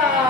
आरंभी